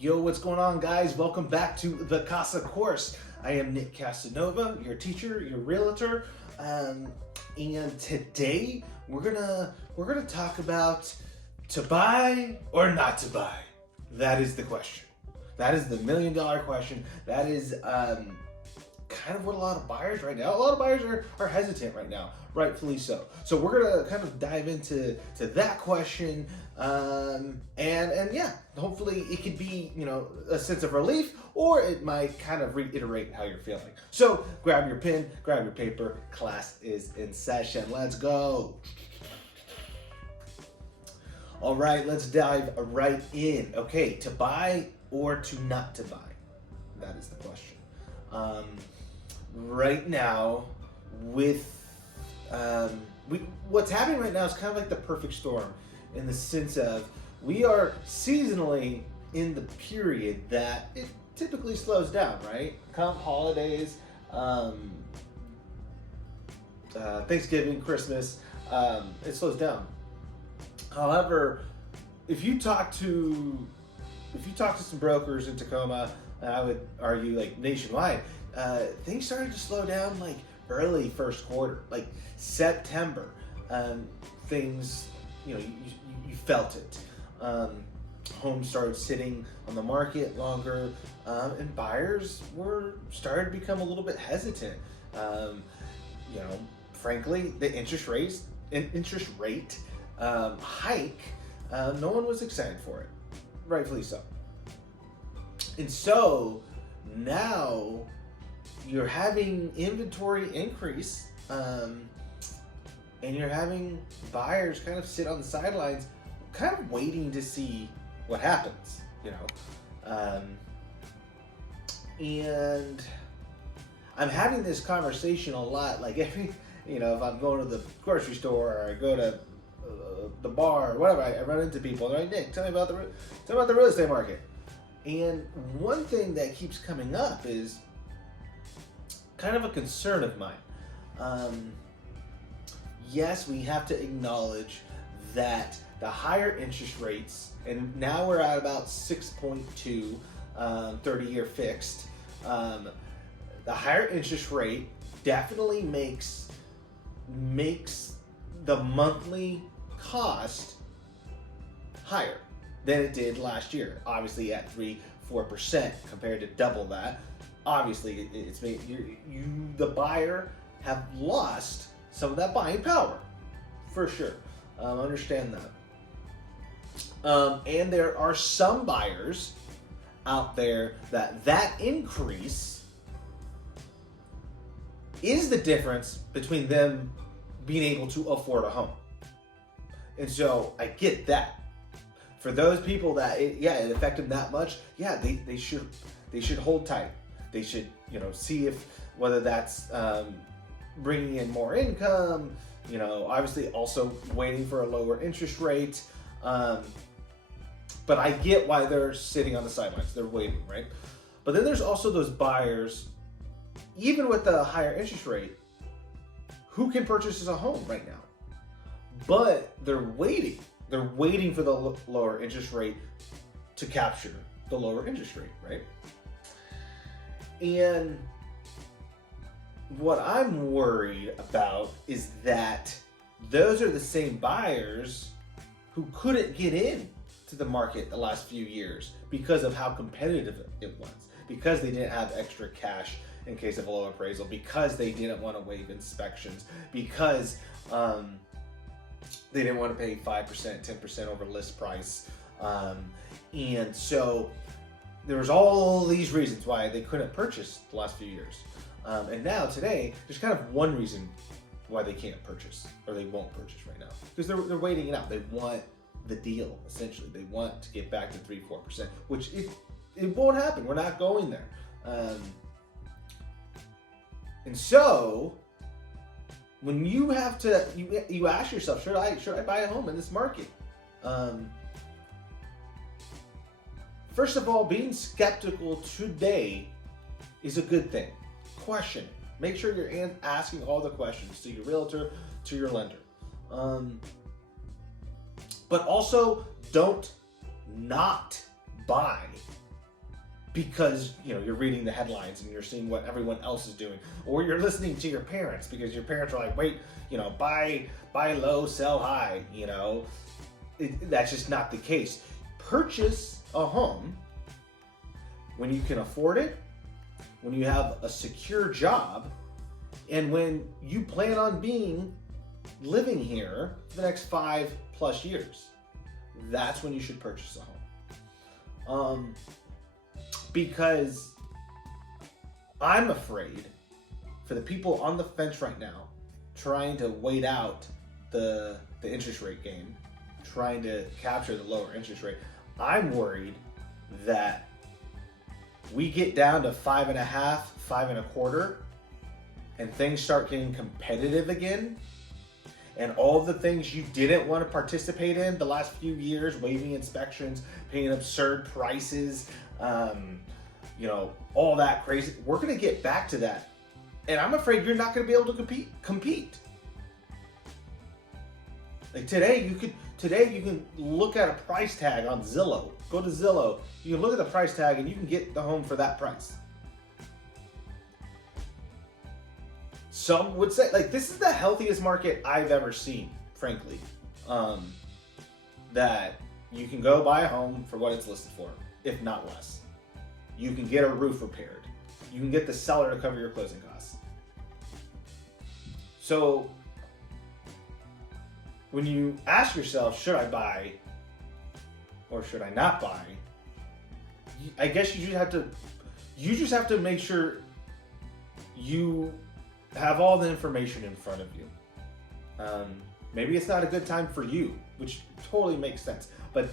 Yo, what's going on, guys? Welcome back to the CASA Course. I am Nick Casanova, your teacher, your realtor, and today we're gonna talk about to buy or not to buy. That is the question. That is the $1,000,000 question. That is kind of what a lot of buyers right now. A lot of buyers are hesitant right now, rightfully so. So we're gonna kind of dive into that question, and yeah, hopefully it could be a sense of relief, or it might kind of reiterate how you're feeling. So grab your pen, grab your paper. Class is in session. Let's go. All right, let's dive right in. Okay, to buy or to not to buy? That is the question. Right now, with what's happening right now is kind of like the perfect storm, in the sense of we are seasonally in the period that it typically slows down, right? Come holidays, Thanksgiving, Christmas, it slows down. However, if you talk to some brokers in Tacoma, I would argue like nationwide, things started to slow down like early first quarter, like September. Things, you felt it. Homes started sitting on the market longer, and buyers were started to become a little bit hesitant. Frankly, the interest rate hike, no one was excited for it, rightfully so. And so now you're having inventory increase, and you're having buyers kind of sit on the sidelines, kind of waiting to see what happens, and I'm having this conversation a lot, like if I'm going to the grocery store or I go to the bar or whatever, I run into people and they're like, Nick, tell me about the real estate market. And one thing that keeps coming up is kind of a concern of mine. Yes, we have to acknowledge that the higher interest rates, and now we're at about 6.2 30-year fixed, the higher interest rate definitely makes the monthly cost higher than it did last year. Obviously at 3-4% compared to double that. Obviously it's made the buyer have lost some of that buying power, for sure. Understand that. And there are some buyers out there that increase is the difference between them being able to afford a home. And so I get that. For those people that it affected that much, they should hold tight. They should see whether that's bringing in more income, obviously also waiting for a lower interest rate. But I get why they're sitting on the sidelines. They're waiting, right? But then there's also those buyers, even with the higher interest rate, who can purchase a home right now. But they're waiting. They're waiting for the lower interest rate to capture the lower interest rate, right? And what I'm worried about is that those are the same buyers who couldn't get in to the market the last few years because of how competitive it was, because they didn't have extra cash in case of a low appraisal, because they didn't want to waive inspections, because they didn't want to pay 5%, 10% over list price. And so there's all these reasons why they couldn't purchase the last few years. And now today, there's kind of one reason why they can't purchase, or they won't purchase right now, because they're waiting it out. They want the deal, essentially. They want to get back to 3-4%, which it won't happen. We're not going there. And so when you have to, you ask yourself, should I buy a home in this market? First of all, being skeptical today is a good thing. Question. Make sure you're asking all the questions to your realtor, to your lender. But also, don't not buy because you're reading the headlines and you're seeing what everyone else is doing, or you're listening to your parents because your parents are like, wait, buy low, sell high. That's just not the case. Purchase a home when you can afford it, when you have a secure job, and when you plan on living here for the next 5+ years. That's when you should purchase a home. Because I'm afraid for the people on the fence right now trying to wait out the interest rate game, trying to capture the lower interest rate. I'm worried that we get down to 5.5, 5.25, and things start getting competitive again, and all the things you didn't want to participate in the last few years, waiving inspections, paying absurd prices, all that crazy, we're going to get back to that. And I'm afraid you're not going to be able to compete. Like today you can look at a price tag on Zillow. Go to Zillow. You can look at the price tag and you can get the home for that price. Some would say, this is the healthiest market I've ever seen, frankly. That you can go buy a home for what it's listed for, if not less. You can get a roof repaired. You can get the seller to cover your closing costs. So when you ask yourself, should I buy or should I not buy? I guess you just have to make sure you have all the information in front of you. Maybe it's not a good time for you, which totally makes sense. But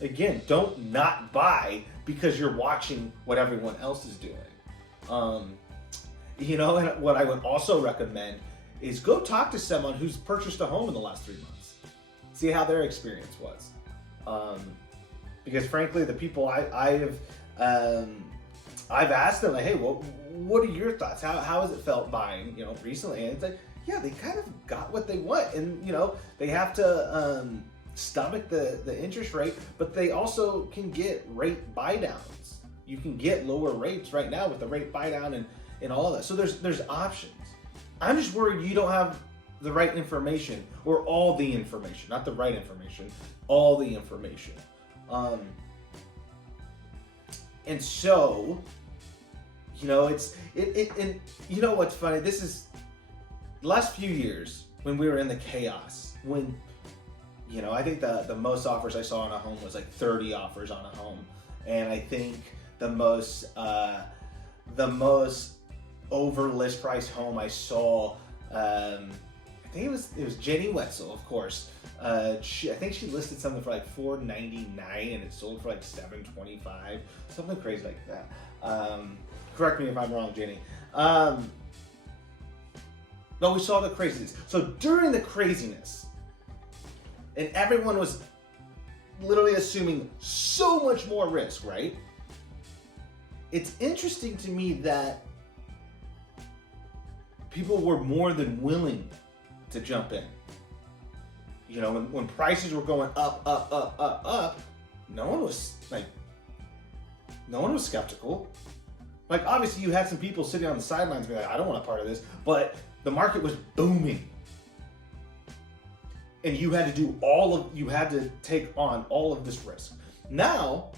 again, don't not buy because you're watching what everyone else is doing. And what I would also recommend is go talk to someone who's purchased a home in the last 3 months. See how their experience was. Because frankly, the people I've asked them, like, hey, what are your thoughts? How has it felt buying, recently? And it's like, yeah, they kind of got what they want, and they have to stomach the interest rate, but they also can get rate buy downs. You can get lower rates right now with the rate buy down and all of that. So there's options. I'm just worried you don't have the right information, or all the information, not the right information, all the information. And so, and what's funny? This is the last few years when we were in the chaos, when, I think the most offers I saw on a home was like 30 offers on a home. And I think the most over list price home I saw, I think it was Jenny Wetzel, of course. I think she listed something for like $499 and it sold for like $725, something crazy like that. Correct me if I'm wrong, Jenny. But we saw the craziness. So during the craziness, and everyone was literally assuming so much more risk, right? It's interesting to me that people were more than willing to jump in. When prices were going up, no one was skeptical. Like, obviously you had some people sitting on the sidelines being like, I don't want a part of this, but the market was booming. And you had to take on all of this risk. Now,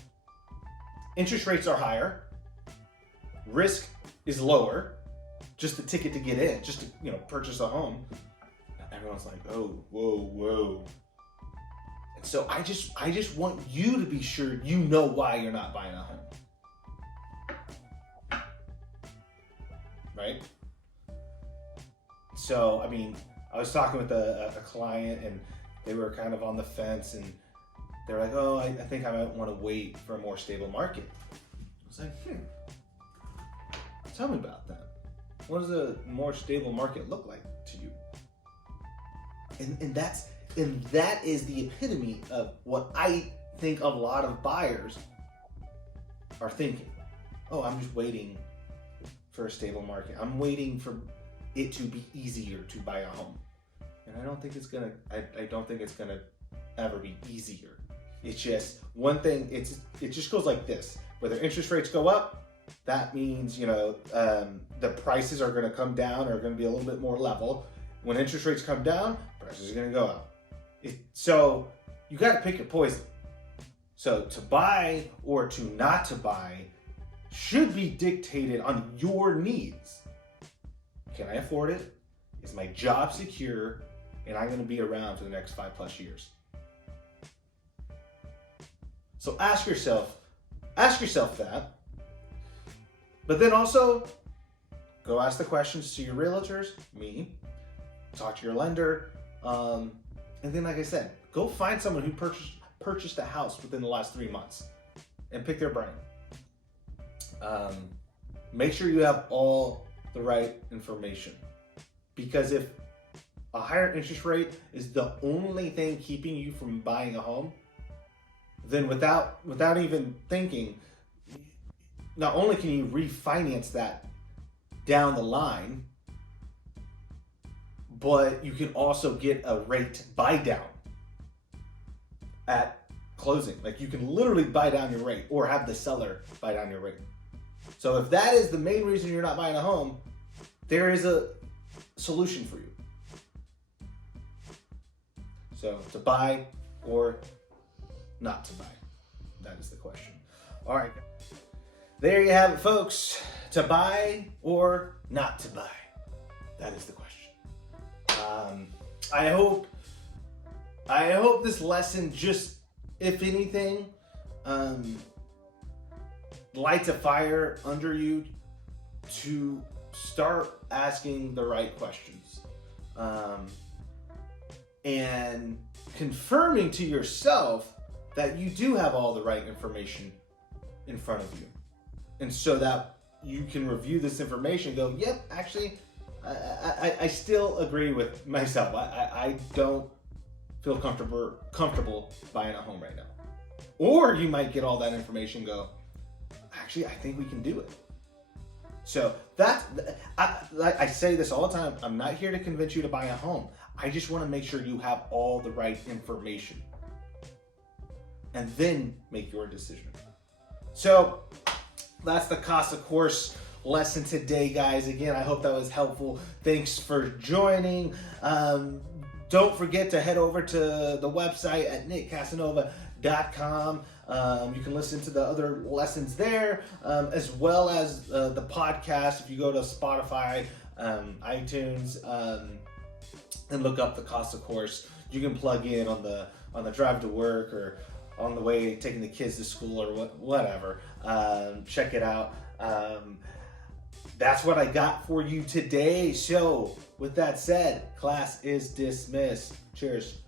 interest rates are higher, risk is lower, just the ticket to get in, just to, purchase a home. Everyone's like, oh, whoa. And so I just want you to be sure you know why you're not buying a home. Right? So, I was talking with a client and they were kind of on the fence and they were like, oh, I think I might want to wait for a more stable market. I was like, tell me about that. What does a more stable market look like to you? And that is the epitome of what I think a lot of buyers are thinking. Oh, I'm just waiting for a stable market. I'm waiting for it to be easier to buy a home. And I don't think it's gonna ever be easier. It's just one thing. It just goes like this. Whether interest rates go up, that means the prices are going to come down, or going to be a little bit more level. When interest rates come down, prices are going to go up. So you got to pick your poison. So to buy or to not to buy should be dictated on your needs. Can I afford it? Is my job secure? And I'm going to be around for the next 5+ years. So ask yourself that. But then also go ask the questions to your realtors, me, talk to your lender, and then, like I said, go find someone who purchased a house within the last 3 months and pick their brain. Make sure you have all the right information, because if a higher interest rate is the only thing keeping you from buying a home, then without even thinking, not only can you refinance that down the line, but you can also get a rate buy down at closing. Like, you can literally buy down your rate, or have the seller buy down your rate. So if that is the main reason you're not buying a home, there is a solution for you. So to buy or not to buy, that is the question. All right, there you have it, folks. To buy or not to buy, that is the question. I hope this lesson just, if anything, lights a fire under you to start asking the right questions, and confirming to yourself that you do have all the right information in front of you, and so that you can review this information and go, yep, actually, I still agree with myself. I don't feel comfortable buying a home right now. Or you might get all that information and go, actually, I think we can do it. So I say this all the time. I'm not here to convince you to buy a home. I just want to make sure you have all the right information, and then make your decision. So that's the CASA course lesson today, guys. Again, I hope that was helpful. Thanks for joining. Don't forget to head over to the website at nickcasanova.com. You can listen to the other lessons there, as well as the podcast. If you go to Spotify, iTunes, and look up the CASA course, you can plug in on the drive to work, or on the way taking the kids to school, or whatever. Check it out. That's what I got for you today. So with that said, class is dismissed. Cheers.